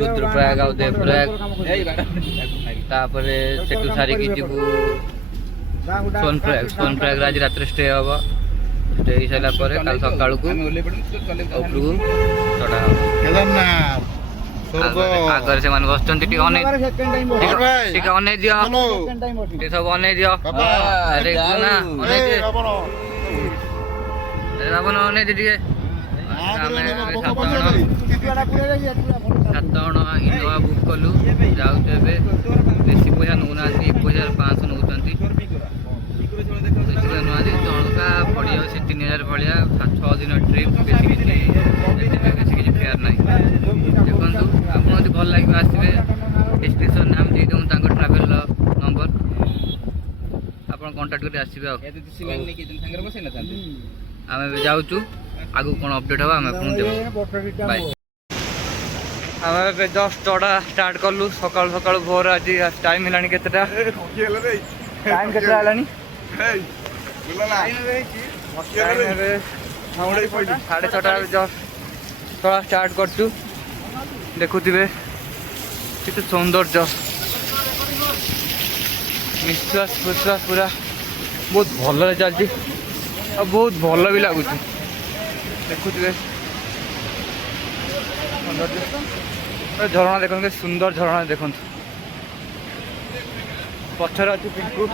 रुद्रप्रयाग आ देवप्रयाग सेठू सारिकी जीवु सोनप्रयाग सोनप्रयाग आज रात स्टे हम स्टे हो सारा कल सका आगे से बस सब अनै दियो सब अनै दियो रावण अनै दी सात जन इनोवा बुक कलु जाऊँ बेसी पैसा नौना 1500 नौकर जनका पड़े 3000 भाया 6 दिन ट्रिप बेसी किसी फेयर ना देखो आप भल लगे आसवे डेस्टिनेशन नाम दे दूँ ट्रावेल नंबर आप कंटाक्ट कर आसवे आम जाऊँ आगु कौन अपडेट हम आम बाय आम जस्ट चढ़ा स्टार्ट कलु सका सका भोर आज टाइम है के टाइम के साढ़े 6टा जस्ट चढ़ा स्टार्ट करूँ देखुवे कित सौंदर्य निश्वास प्रश्वास पूरा बहुत भल चलती और बहुत भल भी लगुच देखुवे झरणा देखते सुंदर झरणा देखु पछर अच्छी पिंकू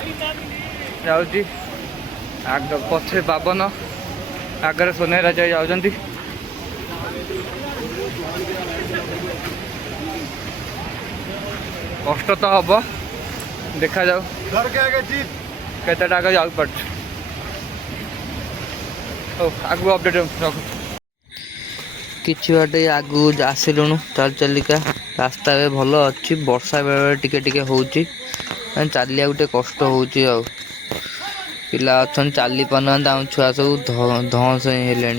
जाऊँगी आग पछे बाबन आगे सोने राजा जाऊँगी कष्ट तो हम देखा जाऊ केटा आगे जाऊ पड़ आगू अपडेट रख किसी बाटे आगू आसिलुणु चल चलिका रास्ता भी भल अच्छी वर्षा बेले टिके टिके होची चलिया गोटे कष्ट होची आ पिला अच्छा चली पाना आम छुआ सब धस हेले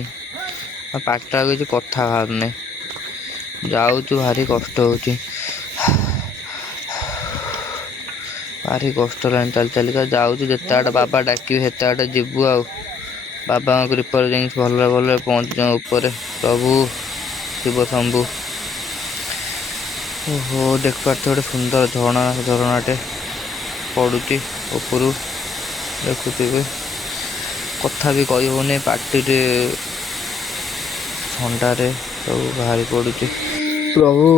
पाटा किसी कथा बाहर नहीं जाऊँ भारी कष्ट होची भारी कष्ट लाइन चल चलिका जाऊँ जिते आटे बाबा डाक हेते आटे जीवु आ बाबा कृपा भल भल पहुँच जाऊँ ऊपर प्रभु शिव शंभु ओहो देख पार्थ गोटे सुंदर झरणाटे पड़ुची ऊपर देखुवे कथा भी कही होनी पार्टी ठंडारे सब बाहरी पड़ुची प्रभु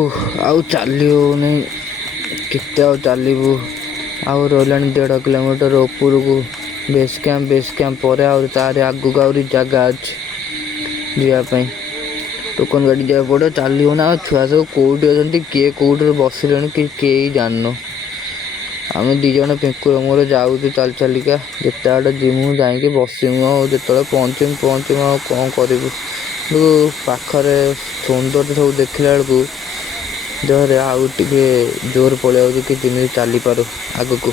आउ चली होनी केते चलू आउ रहा 1.5 किलोमीटर ऊपर को बेस कैंप पर तार आगू आहरी जगह अच्छी जावाई टोकन गाड़ी जाए पड़े चली होना छुआ सब कौटी अच्छा किए कौटे बसिले कि जाननु आम दीज पिंकुर मोर जाऊँ चल चलिका जिते आटे जीमु जाकि बसमु जो पहुँचमु कौन करूँ पाखरे सौंदर्य सब देखला बेलू देहरे आउ टे जोर पलि कि जमी चली पार आग को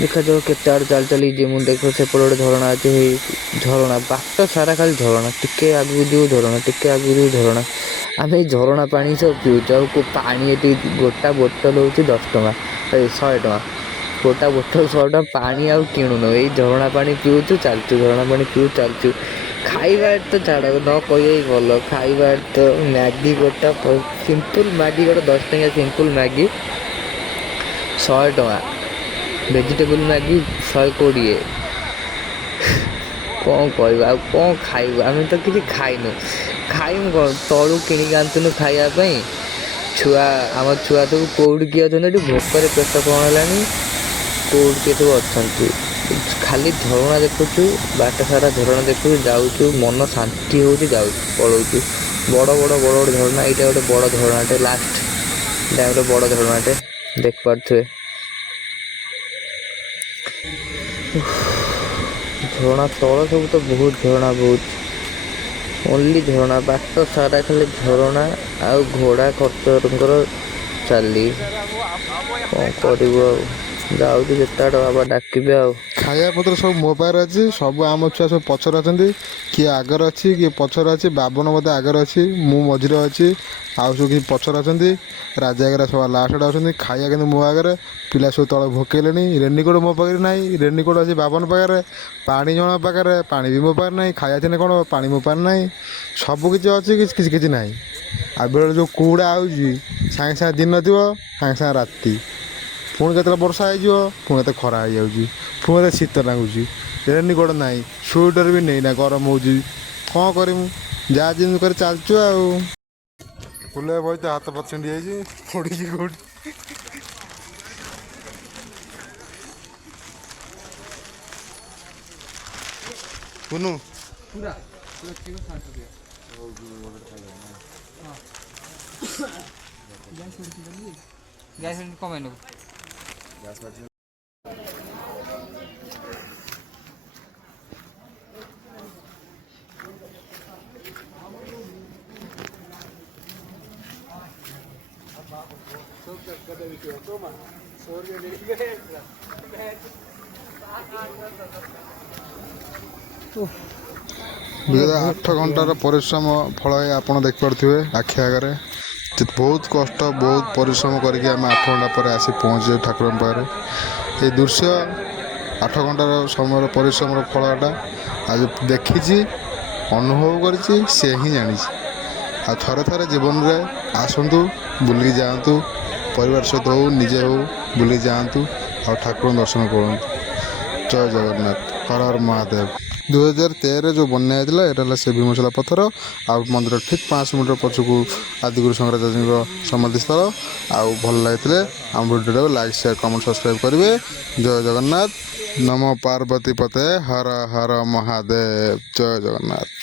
देखा जाओ केते आड़े चल चली जीमु देख सेपटे गोटे झरणा अच्छे झरणा बाट सारा खाली झरणा टिके आगू जीव झरणा टिके आगू जीव झरणा आम झरणा पानी सब पीऊँ पानी ये गोटा बोतल हूँ 10 टଙ୍କା 100 टଙ୍କା गोटा बोतल 100 टଙ୍କା पानी आउ किणुन यही झरणा पानी पीऊँ चलचु झरणा पानी पीऊँ चलचु खाइबा तो छाड़ न कह भल खाइबा तो मैगी गोटा सिंपल मैगी गोटे 10 टଙ୍କା सिंपल मैगी 100 टଙ୍କା वेजिटेबल मैगी 120 कौन कह कौन खाइबु आम तो किसी खाइनु खाइमु कौन तलू किणिक आनुनु खाइबापी छुआ आम छुआ सब कौड़ किए अच्छा भोकर पेट कौन है कौड़ किए सब अच्छा खाली झरणा देखुचु बाट सारा झरणा देखु जाऊँ मन शांति हो पलाऊ बड़ बड़ बड़ बड़ झरणा यहाँ गोटे बड़ झरणाटे लास्ट टाइम बड़ झरणाटे देख पारे झरणा तल सब तो बहुत झरणा बहुत ओनली झरणा बाट सारा खाली झरणा आउ घोड़ा खच्चर चली कौन कर ଯାଉଛି କେତେ ବାଟ ବାବା ଡାକିବେ ଆଉ। ଖାଇବା ପତ୍ର ସବୁ ମୋ ପାଖରେ ଅଛି। ସବୁ ଆମ ଛୁଆ ସବୁ ପଛରେ ଅଛନ୍ତି, କିଏ ଆଗରେ ଅଛି କିଏ ପଛରେ ଅଛି। ବାବନ ବୋଧେ ଆଗରେ ଅଛି, ମୁଁ ମଝିରେ ଅଛି, ଆଉ ସବୁ କିଛି ପଛରେ ଅଛନ୍ତି। ରାଜା ଆଗରେ ସବୁ ଲାଷ୍ଟରେ ଅଛନ୍ତି। ଖାଇବା କିନ୍ତୁ ମୋ ଆଗରେ। ପିଲା ସବୁ ତଳେ ଭୋକେଇଲେଣି। ରେନିକୋଟ ମୋ ପାଖରେ ନାହିଁ, ରେନିକୋଟ ଅଛି ବାବନ ପାଖରେ। ପାଣି ଜଣଙ୍କ ପାଖରେ, ପାଣି ବି ମୋ ପାଖରେ ନାହିଁ। ଖାଇବା ଥିଲେ କ'ଣ ପାଣି ମୋ ପାଖରେ ନାହିଁ। ସବୁ କିଛି ଅଛି, କିଛି ନାହିଁ। ଆଉ ବେଳେ ଯେଉଁ କୁହୁଡ଼ା ହେଉଛି, ସାଙ୍ଗେ ସାଙ୍ଗେ ଦିନ ଥିବ, ସାଙ୍ଗେ ସାଙ୍ଗେ ରାତି। ପୁଣି କେତେବେଳେ ବର୍ଷା ହେଇଯିବ, ପୁଣି କେତେ ଖରା ହେଇଯାଉଛି, ପୁଣି ଶୀତ ଲାଗୁଛି। ରେନିକୋଟ ନାହିଁ, ସ୍ୱେଟର ବି ନେଇନା, ଗରମ ହେଉଛି। କ'ଣ କରିମୁ, ଯାହା ଯେମିତି କରି ଚାଲିଛୁ ଆଉ। ଫୁଲ ବହି ତ ହାତ ପଛେଣ୍ଡି ହେଇଛି, ପଡ଼ିଛି କେଉଁଠି। କୁନୁ ଗ୍ୟାସ୍ କମାଇ ନେବୁ। ବିଗତ 8 ଘଣ୍ଟାର ପରିଶ୍ରମ ଫଳ ଆପଣ ଦେଖିପାରୁଥିବେ ଆଖି ଆଗରେ। ବହୁତ କଷ୍ଟ, ବହୁତ ପରିଶ୍ରମ କରିକି ଆମେ 8 ଘଣ୍ଟା ପରେ ଆସି ପହଞ୍ଚିଛୁ ଠାକୁରଙ୍କ ପାଖରେ। এই ଦୃଶ୍ୟ 8 ଘଣ୍ଟାର ସମୟର ପରିଶ୍ରମର ଫଳଟା ଆଉ ଦେଖିଛି, ଅନୁଭବ କରିଛି, ସେ ହିଁ ଜାଣିଛି। ଆଉ ଥରେ ଥରେ ଜୀବନରେ ଆସନ୍ତୁ, ବୁଲିକି ଯାଆନ୍ତୁ। ପରିବାର ସହିତ ହଉ, ନିଜେ ହଉ, ବୁଲିକି ଯାଆନ୍ତୁ ଆଉ ଠାକୁରଙ୍କ ଦର୍ଶନ କରନ୍ତୁ। ଜୟ ଜଗନ୍ନାଥ, ହର ହର ମହାଦେବ। 2013ରେ ଯେଉଁ ବନ୍ୟା ହେଇଥିଲା, ଏଇଟା ହେଲା ସେ ଭୀମଶିଳା ପଥର। ଆଉ ମନ୍ଦିର ଠିକ୍ 500 ମିଟର ପଛକୁ ଆଦିଗୁରୁ ଶଙ୍କରାଚାର୍ଯ୍ୟଙ୍କ ସମାଧିସ୍ଥଳ। ଆଉ ଭଲ ଲାଗିଥିଲେ ଆମ ଭିଡ଼ିଓଟାକୁ ଲାଇକ୍, ସେୟାର, କମେଣ୍ଟ, ସବସ୍କ୍ରାଇବ୍ କରିବେ। ଜୟ ଜଗନ୍ନାଥ। ନମୋ ପାର୍ବତୀ ପତେ, ହର ହର ମହାଦେବ। ଜୟ ଜଗନ୍ନାଥ।